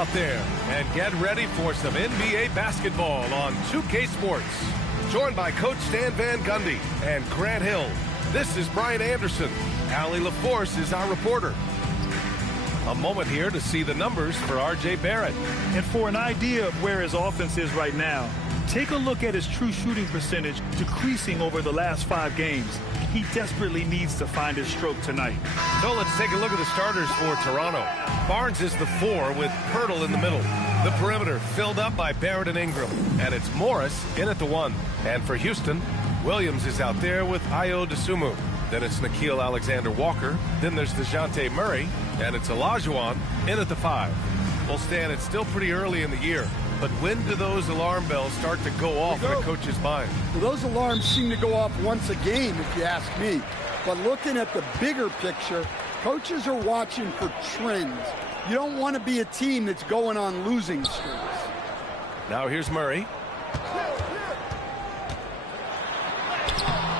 out there and get ready for some NBA basketball on 2K Sports. Joined by Coach Stan Van Gundy and Grant Hill. This is Brian Anderson. Allie LaForce is our reporter. A moment here to see the numbers for R.J. Barrett. And for an idea of where his offense is right now, take a look at his true shooting percentage decreasing over the last 5 games. He desperately needs to find his stroke tonight. So let's take a look at the starters for Toronto. Barnes is the 4 with Poetal in the middle. The perimeter filled up by Barrett and Ingram. And it's Morris in at the 1. And for Houston, Williams is out there with Ayo Dosunmu. Then it's Nickeil Alexander-Walker. Then there's DeJounte Murray. And it's Olajuwon in at the 5. Well, Stan, it's still pretty early in the year. But when do those alarm bells start to go off in a coach's mind? Well, those alarms seem to go off once a game, if you ask me. But looking at the bigger picture, coaches are watching for trends. You don't want to be a team that's going on losing streaks. Now here's Murray.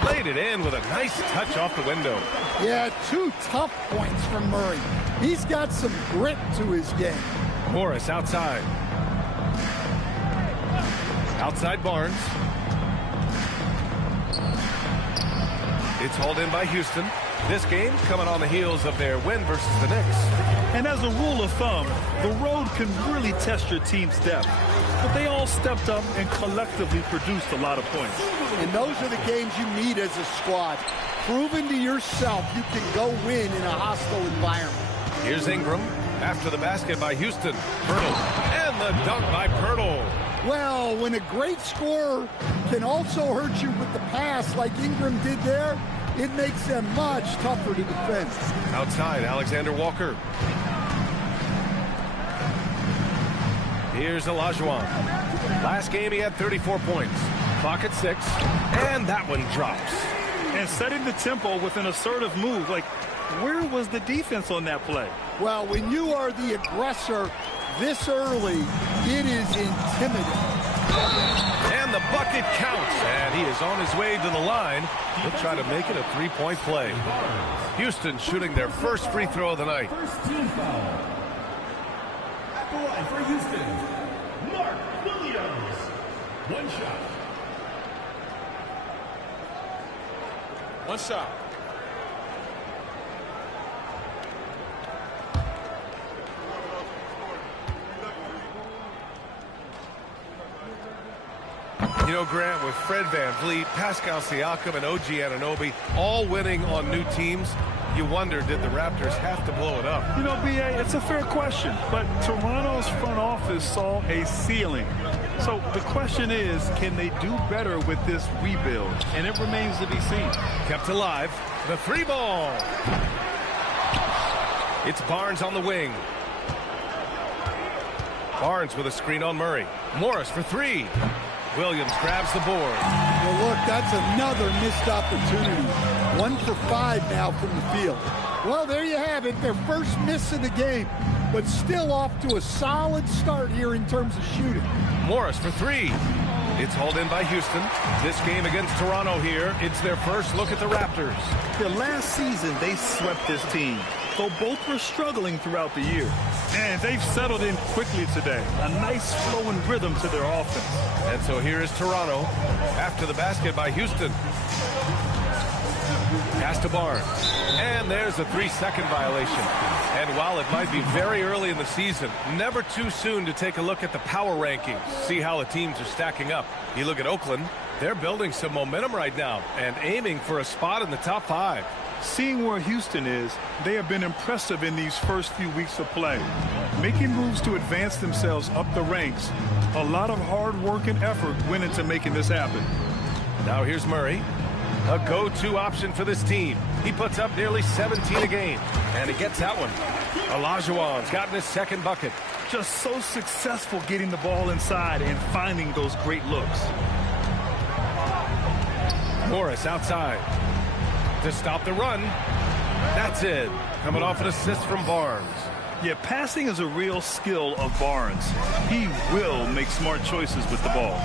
Laid it in with a nice touch off the window. Yeah, 2 tough points from Murray. He's got some grit to his game. Morris outside. Outside Barnes. It's hauled in by Houston. This game coming on the heels of their win versus the Knicks. And as a rule of thumb, the road can really test your team's depth. But they all stepped up and collectively produced a lot of points. And those are the games you need as a squad. Proving to yourself you can go win in a hostile environment. Here's Ingram. After the basket by Houston. Poetal. And the dunk by Poetal. Well, when a great scorer can also hurt you with the pass like Ingram did there, it makes them much tougher to defend. Outside, Alexander-Walker. Here's Olajuwon. Last game he had 34 points. Clock at 6. And that one drops. And setting the tempo with an assertive move. Like, where was the defense on that play? Well, when you are the aggressor this early, it is intimidating. And the bucket counts. And he is on his way to the line. He'll try to make it a 3-point play. Houston shooting their first free throw of the night. First team foul. At the line for Houston, Mark Williams. 1 shot. 1 shot. You know, Grant, with Fred VanVleet, Pascal Siakam, and OG Anunoby all winning on new teams, you wonder, did the Raptors have to blow it up? You know, B.A., it's a fair question, but Toronto's front office saw a ceiling. So the question is, can they do better with this rebuild? And it remains to be seen. Kept alive. The 3-ball. It's Barnes on the wing. Barnes with a screen on Murray. Morris for 3. Williams grabs the board. Well, look, that's another missed opportunity. 1 for 5 now from the field. Well, there you have it. Their first miss of the game, but still off to a solid start here in terms of shooting. Morris for 3. It's hauled in by Houston. This game against Toronto here, it's their first look at the Raptors. The last season, they swept this team, though both were struggling throughout the year. And they've settled in quickly today. A nice flowing rhythm to their offense. And so here is Toronto after the basket by Houston. Pass to Barnes. And there's a 3-second violation. And while it might be very early in the season, never too soon to take a look at the power rankings, see how the teams are stacking up. You look at Oakland, they're building some momentum right now and aiming for a spot in the top 5. Seeing where Houston is, they have been impressive in these first few weeks of play. Making moves to advance themselves up the ranks. A lot of hard work and effort went into making this happen. Now here's Murray. A go-to option for this team. He puts up nearly 17 a game. And he gets that one. Olajuwon's gotten his 2nd bucket. Just so successful getting the ball inside and finding those great looks. Morris outside. To stop the run. That's it. Coming off an assist from Barnes. Yeah, passing is a real skill of Barnes. He will make smart choices with the ball.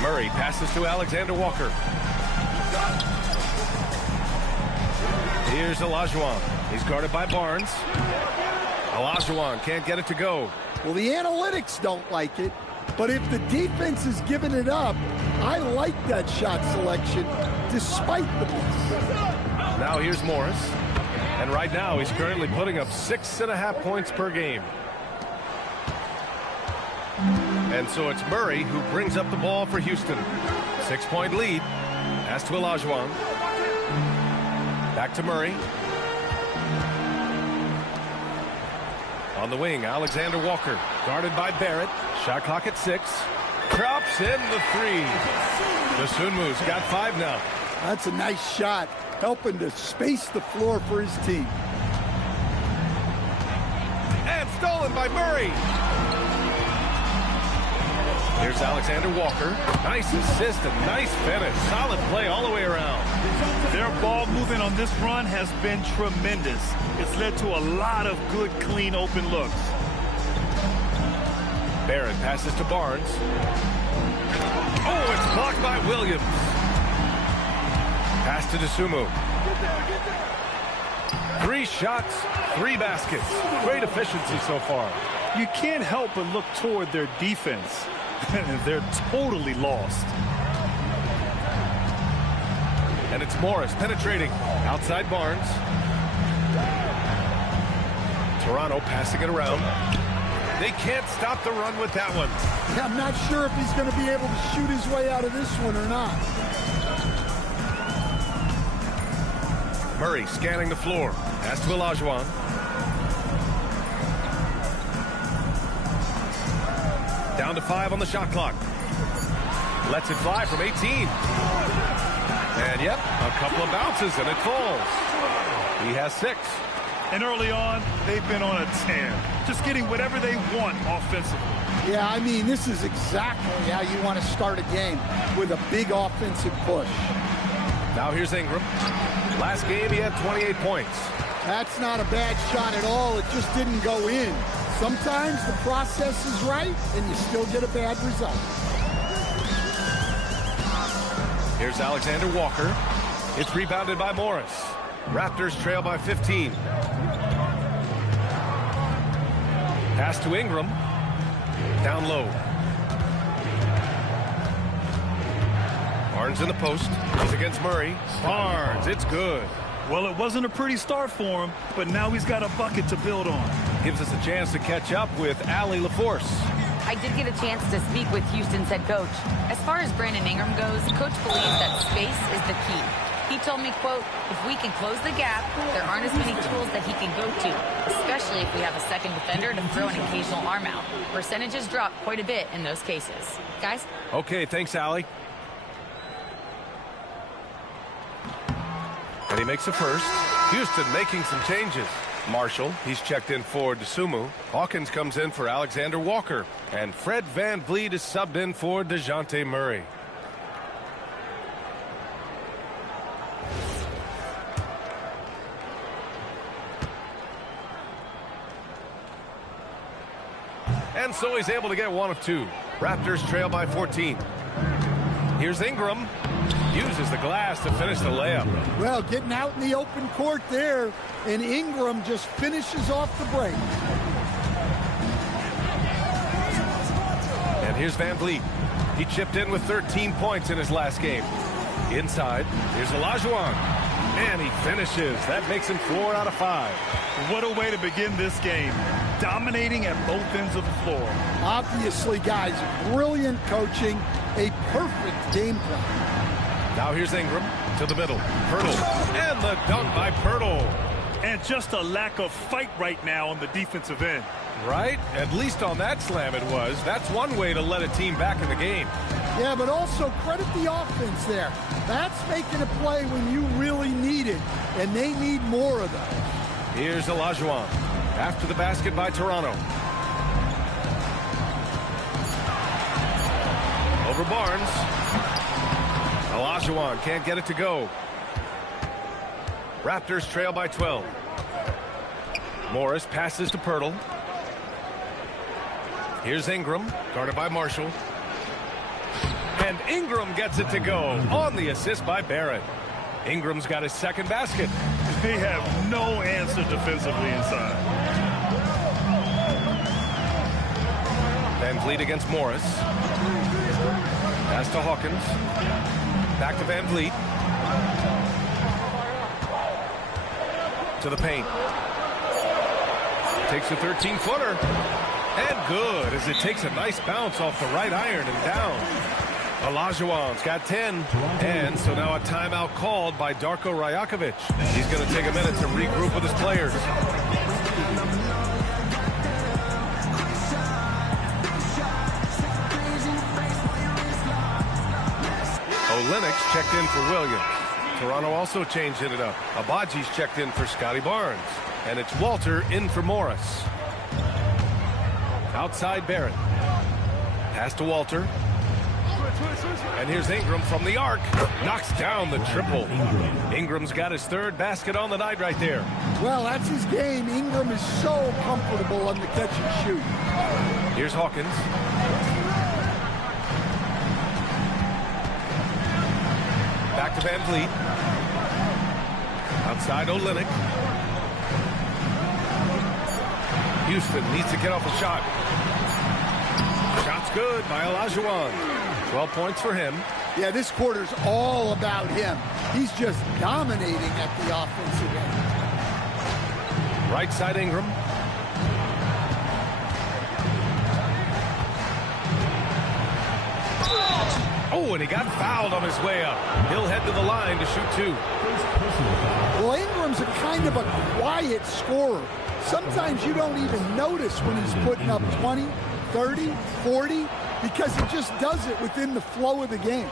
Murray passes to Alexander-Walker. Here's Olajuwon. He's guarded by Barnes. Olajuwon can't get it to go. Well, the analytics don't like it, but if the defense is giving it up, I like that shot selection despite the miss. Now here's Morris. And right now he's currently putting up 6.5 points per game. And so it's Murray who brings up the ball for Houston. 6-point lead. Pass to Olajuwon. Back to Murray. On the wing, Alexander Walker. Guarded by Barrett. Shot clock at 6. Drops in the 3. Dosunmu's got 5 now. That's a nice shot, helping to space the floor for his team. And stolen by Murray. Here's Alexander Walker. Nice assist and nice finish. Solid play all the way around. Their ball movement on this run has been tremendous. It's led to a lot of good, clean, open looks. Barrett passes to Barnes. Oh, it's blocked by Williams. Pass to Dosunmu. 3 shots, 3 baskets. Great efficiency so far. You can't help but look toward their defense. They're totally lost. And it's Morris penetrating. Outside Barnes. Toronto passing it around. They can't stop the run with that one. Yeah, I'm not sure if he's going to be able to shoot his way out of this one or not. Murray scanning the floor. Pass to Olajuwon. Down to 5 on the shot clock. Lets it fly from 18. And yep, a couple of bounces and it falls. He has 6. And early on, they've been on a tear. Just getting whatever they want offensively. Yeah, I mean, this is exactly how you want to start a game, with a big offensive push. Now here's Ingram. Last game he had 28 points. That's not a bad shot at all. It just didn't go in. Sometimes the process is right and you still get a bad result. Here's Alexander Walker. It's rebounded by Morris. Raptors trail by 15. Pass to Ingram. Down low. Barnes in the post. He's against Murray. Barnes, it's good. Well, it wasn't a pretty start for him, but now he's got a bucket to build on. Gives us a chance to catch up with Allie LaForce. I did get a chance to speak with Houston's head coach. As far as Brandon Ingram goes, coach believes that space is the key. He told me, quote, if we can close the gap, there aren't as many tools that he can go to, especially if we have a second defender to throw an occasional arm out. Percentages drop quite a bit in those cases. Guys? Okay, thanks, Allie. And he makes a first. Houston making some changes. Marshall, he's checked in for Dosunmu. Hawkins comes in for Alexander Walker. And Fred VanVleet is subbed in for DeJounte Murray. And so he's able to get 1 of 2. Raptors trail by 14. Here's Ingram. Uses the glass to finish the layup. Well, getting out in the open court there, and Ingram just finishes off the break. And here's VanVleet. He chipped in with 13 points in his last game. Inside, here's Olajuwon. And he finishes. That makes him 4 out of 5. What a way to begin this game. Dominating at both ends of the floor. Obviously, guys, brilliant coaching, a perfect game plan. Now here's Ingram to the middle. Poetal. And the dunk by Poetal. And just a lack of fight right now on the defensive end. Right? At least on that slam it was. That's one way to let a team back in the game. Yeah, but also credit the offense there. That's making a play when you really need it, and they need more of that. Here's Olajuwon. After the basket by Toronto. Over Barnes. Olajuwon can't get it to go. Raptors trail by 12. Morris passes to Poetal. Here's Ingram, guarded by Marshall. And Ingram gets it to go on the assist by Barrett. Ingram's got his second basket. They have no answer defensively inside. Van Vliet against Morris. Pass to Hawkins. Back to Van Vliet. To the paint. Takes a 13-footer. And good, as it takes a nice bounce off the right iron and down. Olajuwon's got 10. And so now a timeout called by Darko Rajakovic. He's going to take a minute to regroup with his players. Olenek's checked in for Williams. Toronto also changed it up. Abaji's checked in for Scotty Barnes. And it's Walter in for Morris. Outside Barrett. Pass to Walter. And here's Ingram from the arc. Knocks down the triple. Ingram's got his third basket on the night right there. Well, that's his game. Ingram is so comfortable on the catch and shoot. Here's Hawkins. Back to Van Vliet. Outside Olynyk. Houston needs to get off a shot. Shot's good by Olajuwon. 12 points for him. Yeah, this quarter's all about him. He's just dominating at the offensive end. Right side Ingram. Oh, and he got fouled on his way up. He'll head to the line to shoot two. Well, Ingram's a kind of a quiet scorer. Sometimes you don't even notice when he's putting up 20, 30, 40, because he just does it within the flow of the game.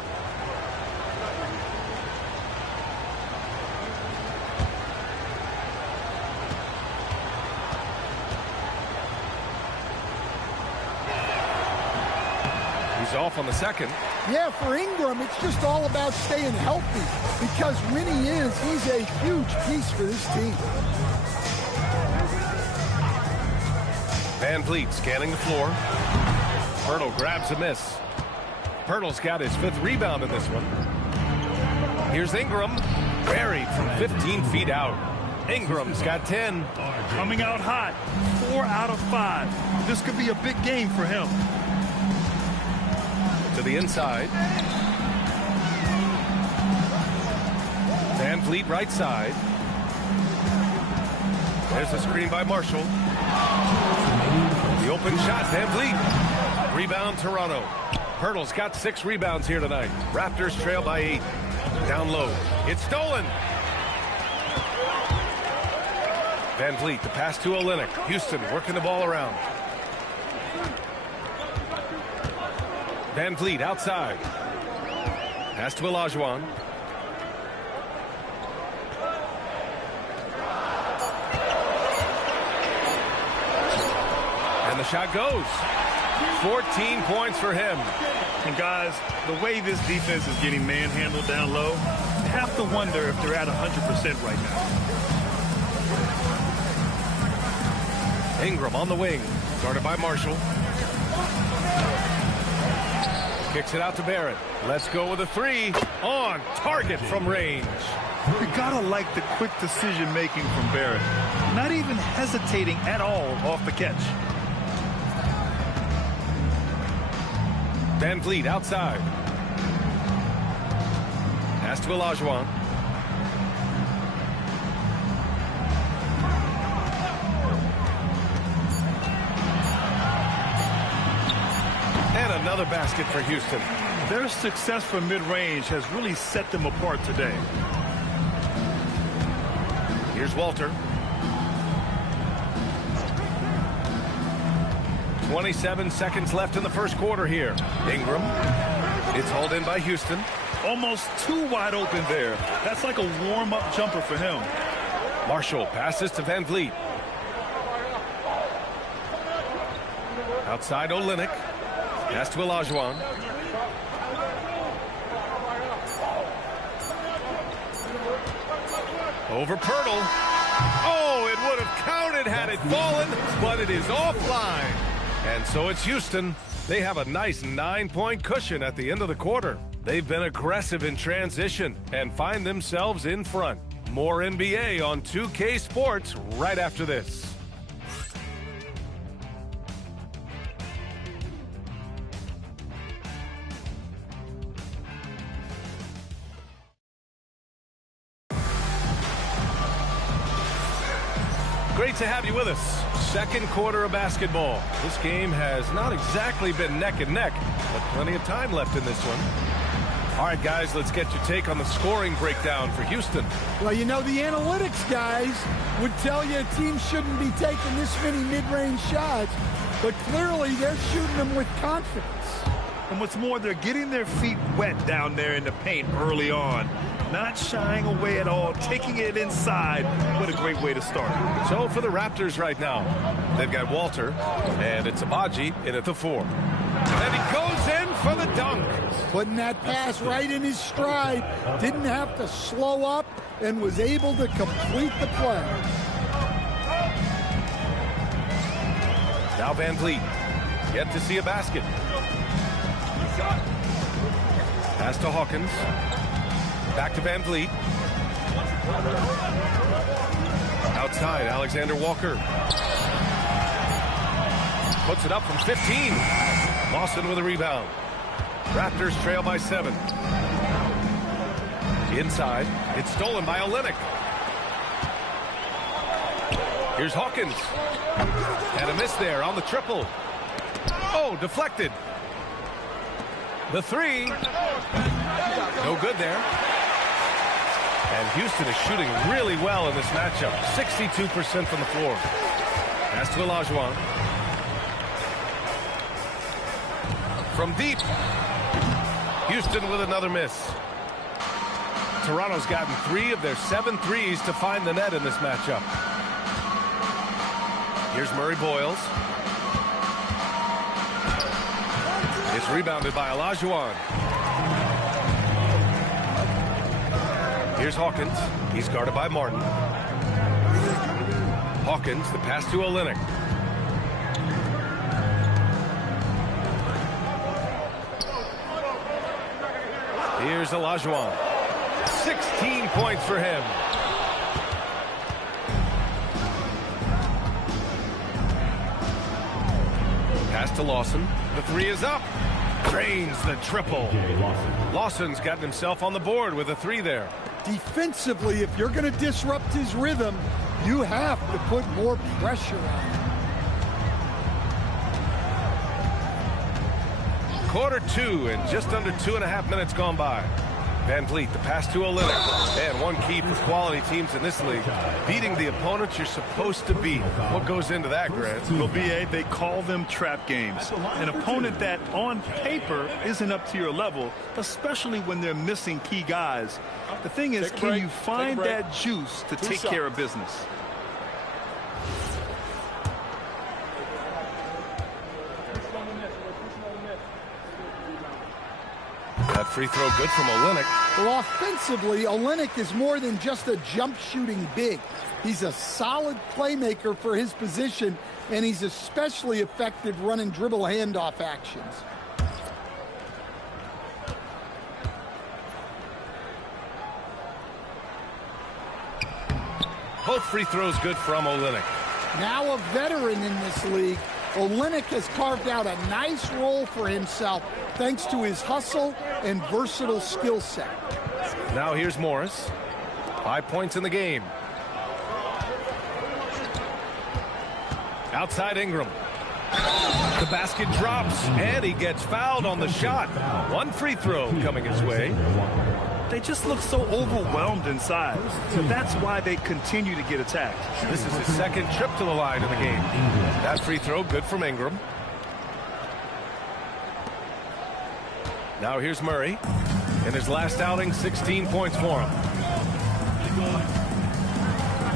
He's off on the second. Yeah, for Ingram, it's just all about staying healthy, because when he is, he's a huge piece for this team. Van Vliet scanning the floor. Poetal grabs a miss. Poetal's got his fifth rebound in this one. Here's Ingram. Buried from 15 feet out. Ingram's got 10. Coming out hot. 4 out of 5. This could be a big game for him. To the inside. Van Vliet right side. There's the screen by Marshall. The open shot, Van Vliet. Rebound Toronto. Poetal's got 6 rebounds here tonight. Raptors trail by 8. Down low. It's stolen. Van Vliet, the pass to Olynyk. Houston working the ball around. Van Vliet outside. Pass to Olajuwon. And the shot goes. 14 points for him. And guys, the way this defense is getting manhandled down low, you have to wonder if they're at 100% right now. Ingram on the wing. Guarded by Marshall. Kicks it out to Barrett. Let's go with a 3. On target from range. You gotta like the quick decision making from Barrett. Not even hesitating at all off the catch. Van Vliet outside. Pass to Olajuwon. And another basket for Houston. Their success from mid-range has really set them apart today. Here's Walter. 27 seconds left in the first quarter here. Ingram. It's hauled in by Houston. Almost too wide open there. That's like a warm-up jumper for him. Marshall passes to Van Vliet. Outside Olynyk. Pass to Olajuwon. Over Poetal. Oh, it would have counted had it fallen, but it is offline. And so it's Houston. They have a nice 9-point cushion at the end of the quarter. They've been aggressive in transition and find themselves in front. More NBA on 2K Sports right after this. Great to have you with us. Second quarter of basketball. This game has not exactly been neck and neck, but plenty of time left in this one. All right, guys, let's get your take on the scoring breakdown for Houston. Well, you know, the analytics guys would tell you a team shouldn't be taking this many mid-range shots, but clearly they're shooting them with confidence. And what's more, they're getting their feet wet down there in the paint early on. Not shying away at all, taking it inside. What a great way to start. So for the Raptors right now, they've got Walter, and it's Abaji in at the 4. And he goes in for the dunk. Putting that pass right in his stride. Didn't have to slow up and was able to complete the play. Now Van Vliet, yet to see a basket. Pass to Hawkins. Back to Van Vliet. Outside, Alexander Walker. Puts it up from 15. Lawson with a rebound. Raptors trail by 7. Inside, it's stolen by Olynyk. Here's Hawkins. And a miss there on the triple. Oh, deflected. The 3. No good there. And Houston is shooting really well in this matchup. 62% from the floor. Pass to Olajuwon. From deep. Houston with another miss. Toronto's gotten 3 of their 7 threes to find the net in this matchup. Here's Murray Boyles. It's rebounded by Olajuwon. Here's Hawkins. He's guarded by Martin. Hawkins, the pass to Olynyk. Here's Olajuwon. 16 points for him. Pass to Lawson. The 3 is up. Drains the triple. Lawson's gotten himself on the board with a 3 there. Defensively, if you're going to disrupt his rhythm, you have to put more pressure on him. Quarter 2 and just under 2.5 minutes gone by. Van Vliet, the pass to Olynyk. And one key for quality teams in this league, beating the opponents you're supposed to beat. What goes into that, Grant? Well, BA, they call them trap games. An opponent that, on paper, isn't up to your level, especially when they're missing key guys. The thing is, can you find that juice to take care of business? That free throw good from Olynyk. Well, offensively, Olynyk is more than just a jump shooting big. He's a solid playmaker for his position, and he's especially effective running dribble handoff actions. Both free throws good from Olynyk. Now a veteran in this league, Olynyk has carved out a nice role for himself thanks to his hustle and versatile skill set. Now here's Morris. 5 points in the game. Outside Ingram. The basket drops, and he gets fouled on the shot. One free throw coming his way. They just look so overwhelmed inside. So that's why they continue to get attacked. This is his second trip to the line in the game. That free throw good from Ingram. Now here's Murray. In his last outing, 16 points for him.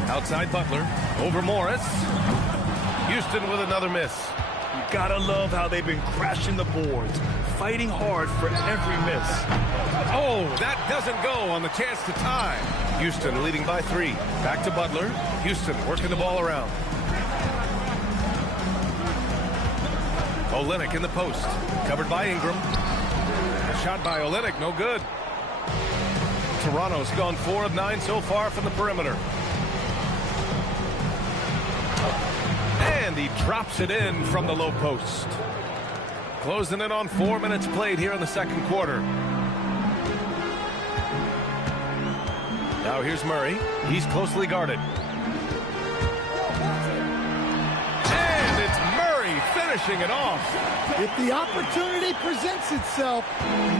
Outside Butler. Over Morris. Houston with another miss. You gotta love how they've been crashing the boards, fighting hard for every miss. Oh, that doesn't go on the chance to tie. Houston leading by 3. Back to Butler. Houston working the ball around. Olynyk in the post. Covered by Ingram. Shot by Olynyk, no good. Toronto's gone 4 of 9 so far from the perimeter. And he drops it in from the low post. Closing in on 4 minutes played here in the second quarter. Now here's Murray. He's closely guarded. And it's Murray finishing it off. If the opportunity presents itself,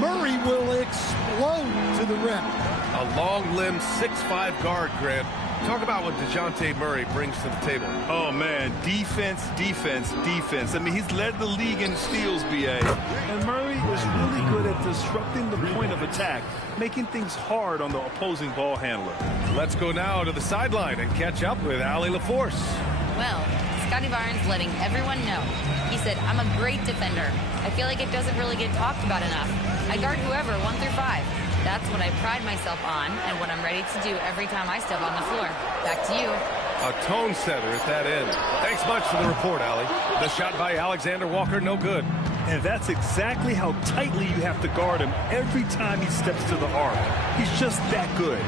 Murray will explode to the rim. A long-limbed 6'5" guard, Grant. Talk about what DeJounte Murray brings to the table. Oh, man, defense, defense, defense. I mean, he's led the league in steals, B.A. And Murray is really good at disrupting the point of attack, making things hard on the opposing ball handler. Let's go now to the sideline and catch up with Allie LaForce. Well, Scotty Barnes letting everyone know. He said, I'm a great defender. I feel like it doesn't really get talked about enough. I guard whoever, 1 through 5. That's what I pride myself on and what I'm ready to do every time I step on the floor. Back to you. A tone setter at that end. Thanks much for the report, Allie. The shot by Alexander Walker, no good. And that's exactly how tightly you have to guard him every time he steps to the arc. He's just that good.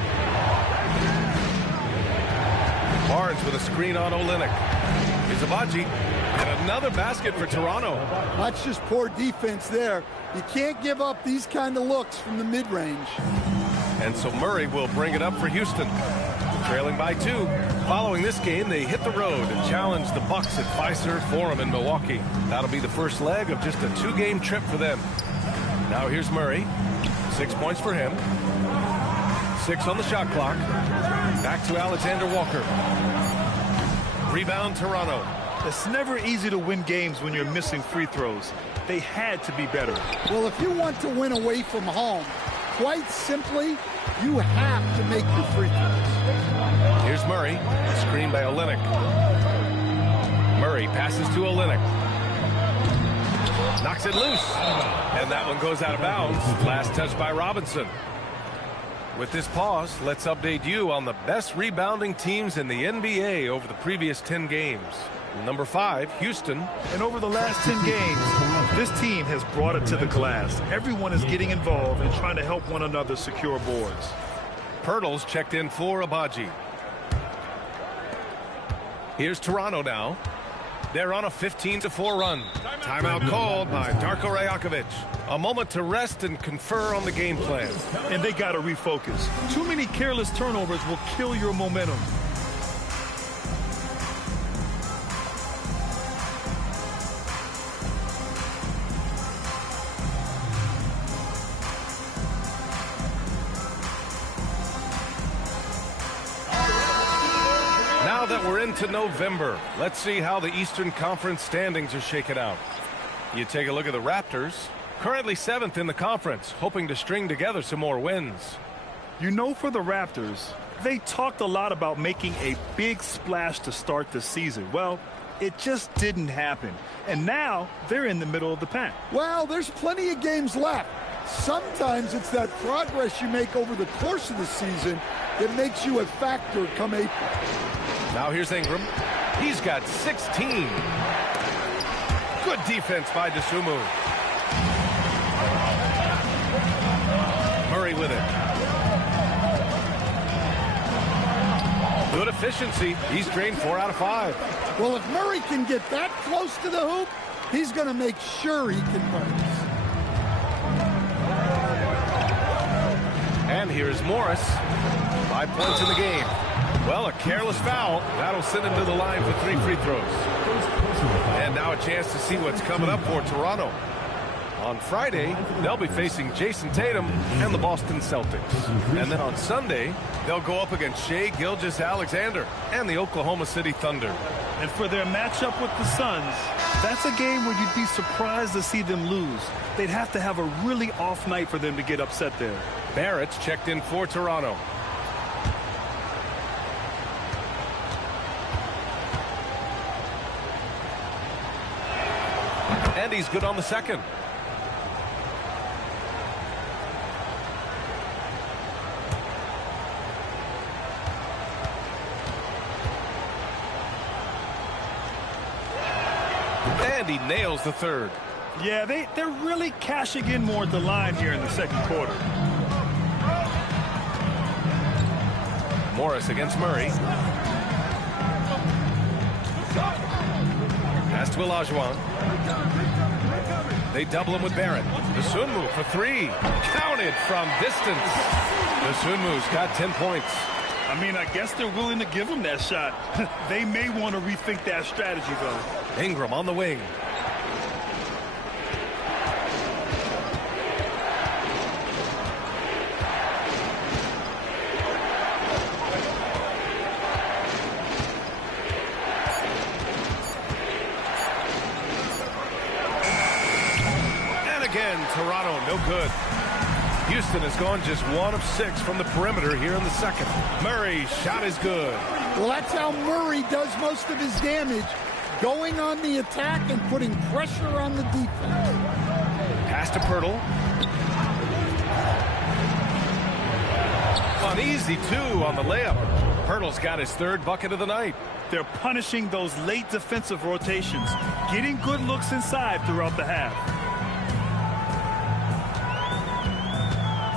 Barnes with a screen on Olynyk. Here's Abaji. And another basket for Toronto. That's just poor defense there. You can't give up these kind of looks from the mid-range. And so Murray will bring it up for Houston. Trailing by 2. Following this game, they hit the road and challenge the Bucks at Fiserv Forum in Milwaukee. That'll be the first leg of just a 2-game trip for them. Now here's Murray. 6 points for him. 6 on the shot clock. Back to Alexander Walker. Rebound Toronto. It's never easy to win games when you're missing free throws. They had to be better. Well, if you want to win away from home, quite simply, you have to make your free throws. Here's Murray. Screen by Olynyk. Murray passes to Olynyk. Knocks it loose. And that one goes out of bounds. Last touch by Robinson. With this pause, let's update you on the best rebounding teams in the NBA over the previous 10 games. Number 5, Houston. And over the last 10 games, this team has brought it to the glass. Everyone is getting involved and trying to help one another secure boards. Poetal's checked in for Abaji. Here's Toronto now. They're on a 15-4 run. Timeout called by Darko Rajakovic. A moment to rest and confer on the game plan. And they got to refocus. Too many careless turnovers will kill your momentum. Now that we're into November, let's see how the Eastern Conference standings are shaken out. You take a look at the Raptors, currently 7th in the conference, hoping to string together some more wins. You know, for the Raptors, they talked a lot about making a big splash to start the season. Well, it just didn't happen. And now they're in the middle of the pack. Well, there's plenty of games left. Sometimes it's that progress you make over the course of the season that makes you a factor come April. Now here's Ingram. He's got 16. Good defense by Dosunmu. Murray with it. Good efficiency. He's drained 4 out of 5. Well, if Murray can get that close to the hoop, he's going to make sure he converts. And here's Morris. 5 points in the game. Well, a careless foul. That'll send him to the line for 3 free throws. And now a chance to see what's coming up for Toronto. On Friday, they'll be facing Jason Tatum and the Boston Celtics. And then on Sunday, they'll go up against Shai Gilgeous-Alexander and the Oklahoma City Thunder. And for their matchup with the Suns, that's a game where you'd be surprised to see them lose. They'd have to have a really off night for them to get upset there. Barrett's checked in for Toronto. And he's good on the second. And he nails the third. Yeah, they're really cashing in more at the line here in the second quarter. Morris against Murray. Pass to Olajuwon. They double him with Barrett. The Sunmu for three. Counted from distance. The Sunmu's got 10 points. I mean, I guess they're willing to give him that shot. They may want to rethink that strategy, though. Ingram on the wing. Toronto, no good. Houston has gone just 1 of 6 from the perimeter here in the second. Murray's shot is good. Well, that's how Murray does most of his damage, going on the attack and putting pressure on the defense. Pass to Poetal. An easy 2 on the layup. Poetal's got his 3rd bucket of the night. They're punishing those late defensive rotations, getting good looks inside throughout the half.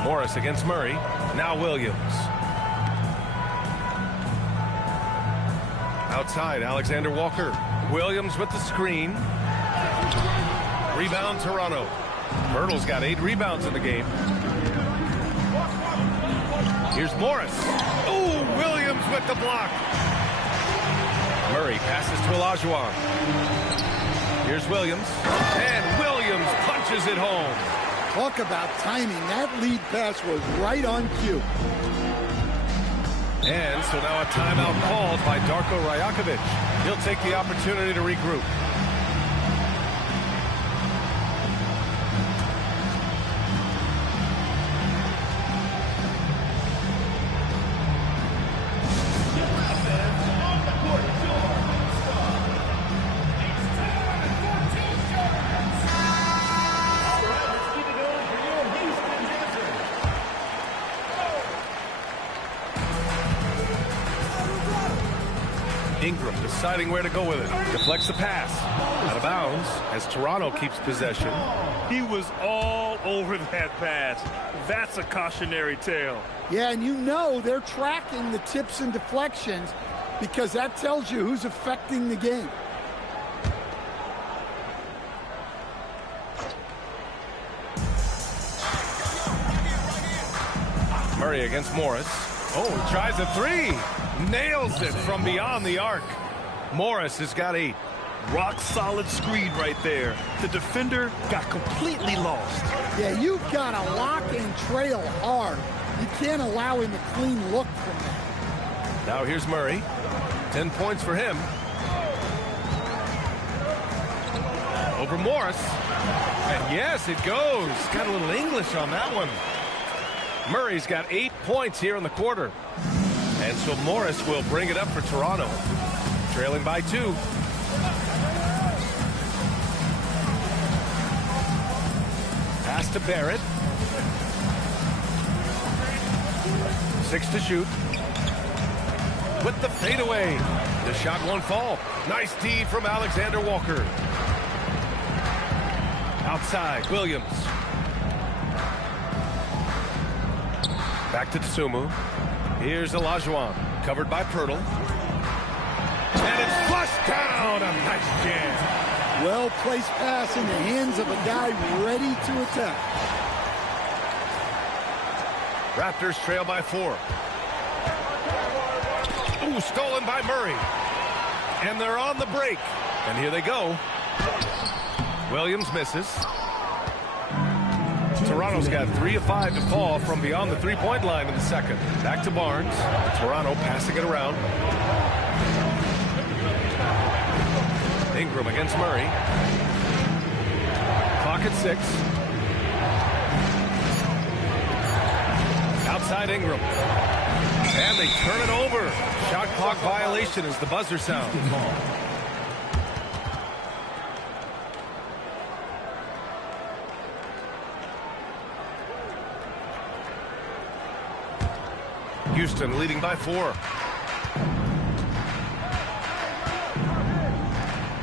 Morris against Murray. Now Williams. Outside, Alexander Walker. Williams with the screen. Rebound, Toronto. Poetal's got 8 rebounds in the game. Here's Morris. Ooh, Williams with the block. Murray passes to Olajuwon. Here's Williams. And Williams punches it home. Talk about timing. That lead pass was right on cue. And so now a timeout called by Darko Rajakovic. He'll take the opportunity to regroup. Ingram deciding where to go with it. Deflects the pass. Out of bounds as Toronto keeps possession. He was all over that pass. That's a cautionary tale. Yeah, and you know they're tracking the tips and deflections because that tells you who's affecting the game. Murray against Morris. Oh, tries a 3. Nails it from beyond the arc. Morris has got 8. Rock solid screen right there. The defender got completely lost. Yeah, you've got to lock and trail hard. You can't allow him a clean look from that. Now here's Murray. 10 points for him. Over Morris. And yes, it goes. Got a little English on that one. Murray's got 8 points here in the quarter. And so Morris will bring it up for Toronto. Trailing by 2. Pass to Barrett. 6 to shoot. With the fadeaway. The shot won't fall. Nice D from Alexander Walker. Outside, Williams. Back to Tsumu. Here's Olajuwon, covered by Poetal. And it's flushed down. A nice jam. Well-placed pass in the hands of a guy ready to attack. Raptors trail by 4. Ooh, stolen by Murray. And they're on the break. And here they go. Williams misses. Toronto's got 3 of 5 to fall from beyond the 3-point line in the second. Back to Barnes. Toronto passing it around. Ingram against Murray. Clock at 6. Outside Ingram. And they turn it over. Shot clock violation as the buzzer sounds. Houston leading by 4.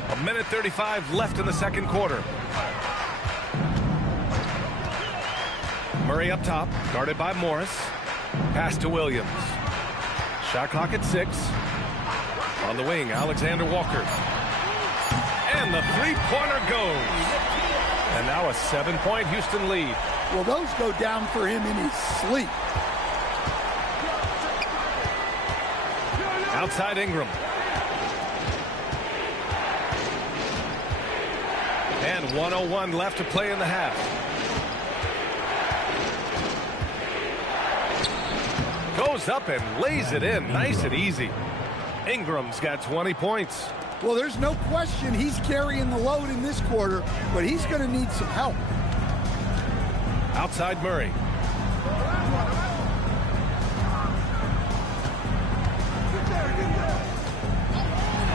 A minute 35 left in the second quarter. Murray up top, guarded by Morris. Pass to Williams. Shot clock at 6. On the wing, Alexander Walker. And the three-pointer goes. And now a 7-point Houston lead. Well, those go down for him in his sleep. Outside Ingram. And 1:01 left to play in the half. Goes up and lays it in nice and easy. Ingram's got 20 points. Well, there's no question he's carrying the load in this quarter, but he's going to need some help. Outside Murray.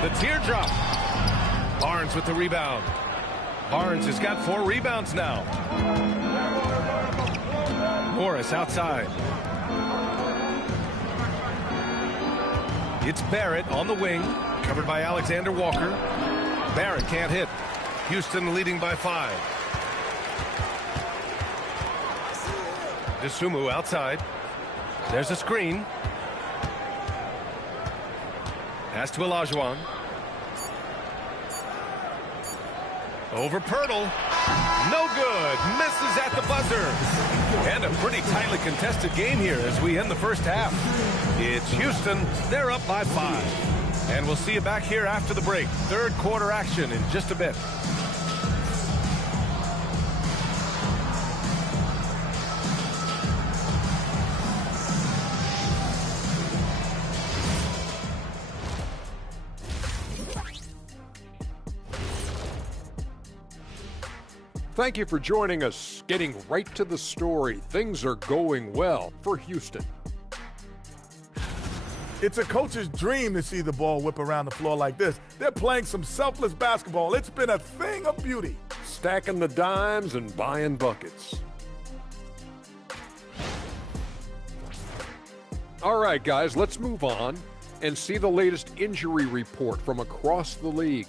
The teardrop. Barnes with the rebound. Barnes has got 4 rebounds now. Morris outside. It's Barrett on the wing, covered by Alexander Walker. Barrett can't hit. Houston leading by 5. Dosunmu outside. There's a screen. Pass to Olajuwon. Over Poetal. No good. Misses at the buzzer. And a pretty tightly contested game here as we end the first half. It's Houston. They're up by 5. And we'll see you back here after the break. Third quarter action in just a bit. Thank you for joining us. Getting right to the story. Things are going well for Houston. It's a coach's dream to see the ball whip around the floor like this. They're playing some selfless basketball. It's been a thing of beauty. Stacking the dimes and buying buckets. All right, guys, let's move on and see the latest injury report from across the league.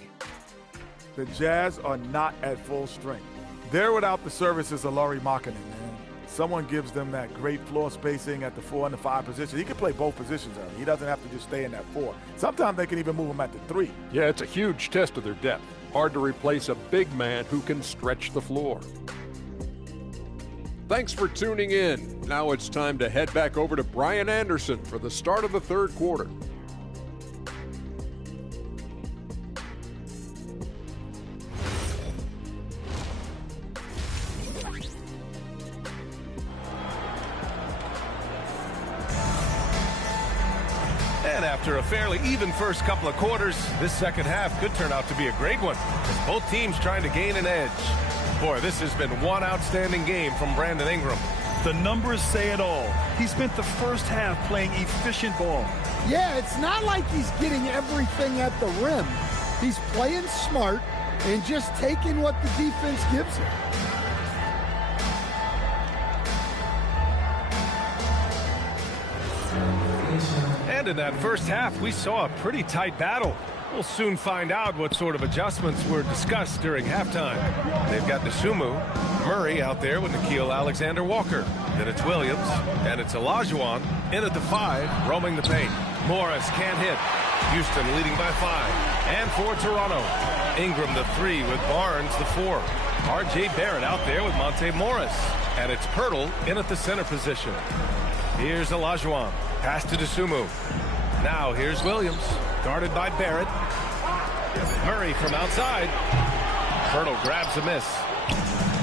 The Jazz are not at full strength. They're without the services of Lauri Markkanen, man. Someone gives them that great floor spacing at the 4 and the 5 position. He can play both positions early. He doesn't have to just stay in that 4. Sometimes they can even move him at the 3. Yeah, it's a huge test of their depth. Hard to replace a big man who can stretch the floor. Thanks for tuning in. Now it's time to head back over to Brian Anderson for the start of the third quarter. And after a fairly even first couple of quarters, this second half could turn out to be a great one, as both teams trying to gain an edge. Boy, this has been one outstanding game from Brandon Ingram. The numbers say it all. He spent the first half playing efficient ball. Yeah, it's not like he's getting everything at the rim. He's playing smart and just taking what the defense gives him. And in that first half, we saw a pretty tight battle. We'll soon find out what sort of adjustments were discussed during halftime. They've got Dosunmu, Murray out there with Nickeil Alexander-Walker. Then it's Williams, and it's Olajuwon in at the 5, roaming the paint. Morris can't hit. Houston leading by 5. And for Toronto, Ingram the 3 with Barnes the 4. R.J. Barrett out there with Monte Morris. And it's Poetal in at the center position. Here's Olajuwon. Pass to Dosunmu. Now here's Williams, guarded by Barrett. Murray from outside. Poetal grabs a miss.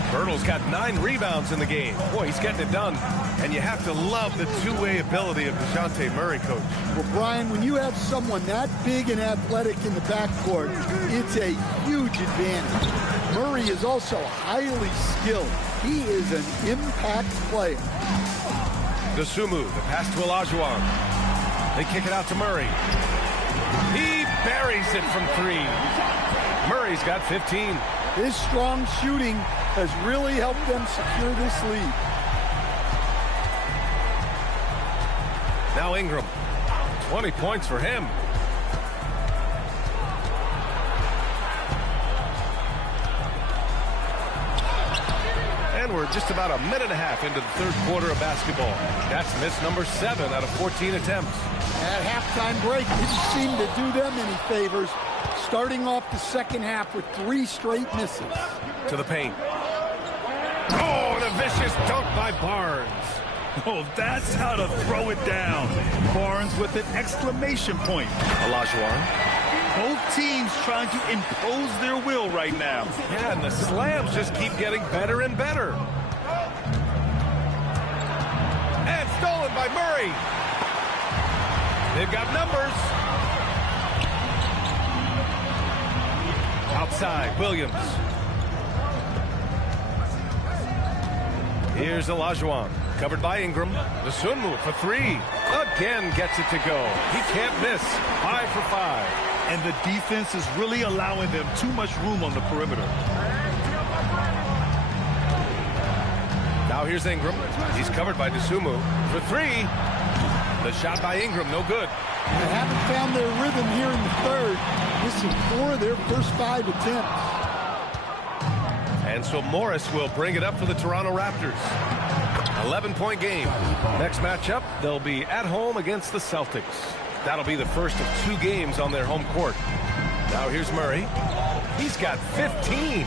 Poetal's got 9 rebounds in the game. Boy, he's getting it done. And you have to love the two-way ability of DeJounte Murray, Coach. Well, Brian, when you have someone that big and athletic in the backcourt, it's a huge advantage. Murray is also highly skilled. He is an impact player. Dosunmu, the pass to Olajuwon. They kick it out to Murray. He buries it from 3. Murray's got 15. His strong shooting has really helped them secure this lead. Now Ingram. 20 points for him. And we're just about a minute and a half into the third quarter of basketball. That's miss number 7 out of 14 attempts. That halftime break didn't seem to do them any favors, starting off the second half with 3 straight misses. To the paint. Oh, and a vicious dunk by Barnes. Oh, that's how to throw it down. Barnes with an exclamation point. Olajuwon. Both teams trying to impose their will right now. Yeah, and the slams just keep getting better and better. And stolen by Murray. They've got numbers. Outside, Williams. Here's Olajuwon, covered by Ingram. The Sun move for 3. Again gets it to go. He can't miss. 5 for 5. And the defense is really allowing them too much room on the perimeter. Now here's Ingram. He's covered by Dosunmu for 3. The shot by Ingram, no good. They haven't found their rhythm here in the third, missing 4 of their first 5 attempts. And so Morris will bring it up for the Toronto Raptors. 11-point game. Next matchup, they'll be at home against the Celtics. That'll be the first of 2 games on their home court. Now here's Murray. He's got 15.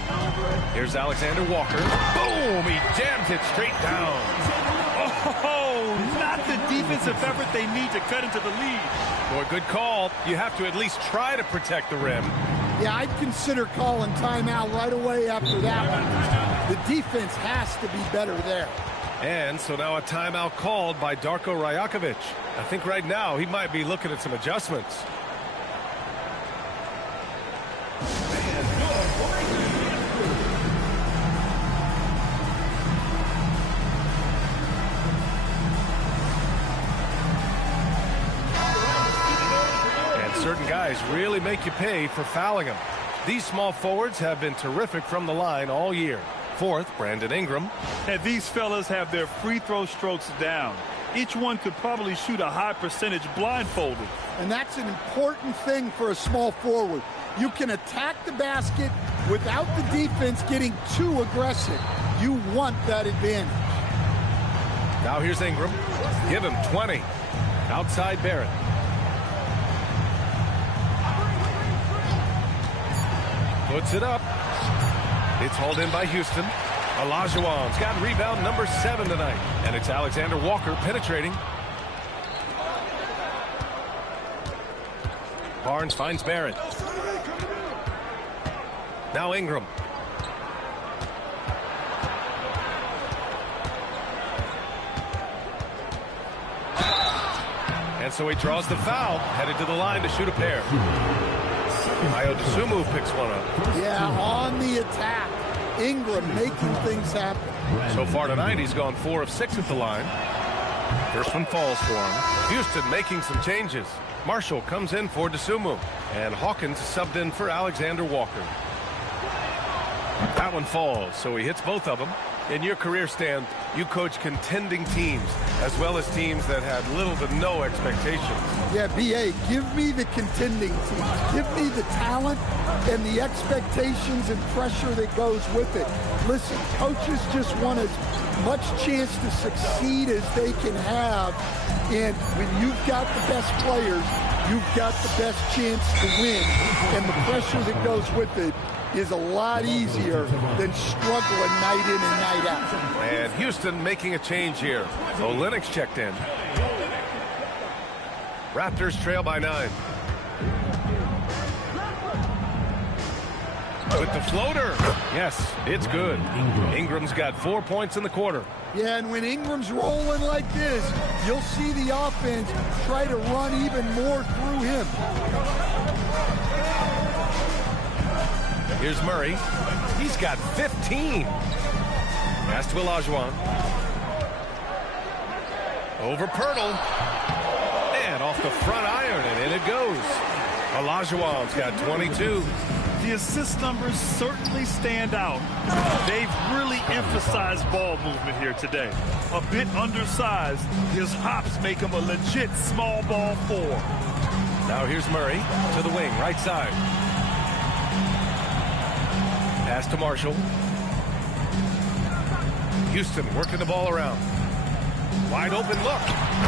Here's Alexander Walker. Boom! He jams it straight down. Oh, not the defensive effort they need to cut into the lead. Boy, good call. You have to at least try to protect the rim. Yeah, I'd consider calling timeout right away after that one. The defense has to be better there. And so now a timeout called by Darko Rajakovic. I think right now he might be looking at some adjustments. And certain guys really make you pay for fouling them. These small forwards have been terrific from the line all year. 4th, Brandon Ingram. And these fellas have their free throw strokes down. Each one could probably shoot a high percentage blindfolded. And that's an important thing for a small forward. You can attack the basket without the defense getting too aggressive. You want that advantage. Now here's Ingram. Give him 20. Outside Barrett. Puts it up. It's hauled in by Houston. Olajuwon's got rebound number 7 tonight. And it's Alexander Walker penetrating. Barnes finds Barrett. Now Ingram. And so he draws the foul, headed to the line to shoot a pair. Dosunmu picks one up. Yeah, on the attack. Ingram making things happen. So far tonight, he's gone 4 of 6 at the line. First one falls for him. Houston making some changes. Marshall comes in for Dosunmu. And Hawkins subbed in for Alexander Walker. That one falls, so he hits both of them. In your career, Stan, you coach contending teams, as well as teams that had little to no expectations. Yeah, B.A., give me the contending teams. Give me the talent and the expectations and pressure that goes with it. Listen, coaches just want as much chance to succeed as they can have. And when you've got the best players, you've got the best chance to win. And the pressure that goes with it is a lot easier than struggling night in and night out. And Houston making a change here. Olenek's checked in. Raptors trail by 9. With the floater. Yes, it's good. Ingram's got 4 points in the quarter. Yeah, and when Ingram's rolling like this, you'll see the offense try to run even more through him. Here's Murray. He's got 15. Pass to Olajuwon. Over Poetal. And off the front iron, and in it goes. Olajuwon's got 22. The assist numbers certainly stand out. They've really emphasized ball movement here today. A bit undersized, his hops make him a legit small ball 4. Now here's Murray to the wing, right side. Pass to Marshall. Houston working the ball around. Wide open look.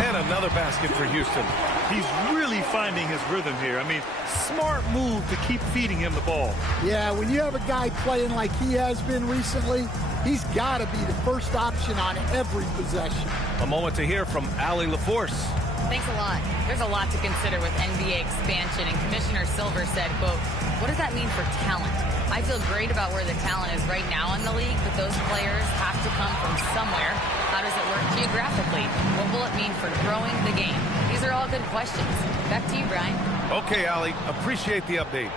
And another basket for Houston. He's really finding his rhythm here. I mean, smart move to keep feeding him the ball. Yeah, when you have a guy playing like he has been recently, he's got to be the first option on every possession. A moment to hear from Allie LaForce. Thanks a lot. There's a lot to consider with NBA expansion, and Commissioner Silver said, quote, what does that mean for talent? I feel great about where the talent is right now in the league, but those players have to come from somewhere. How does it work geographically? What will it mean for growing the game? These are all good questions. Back to you, Brian. Okay, Allie. Appreciate the update.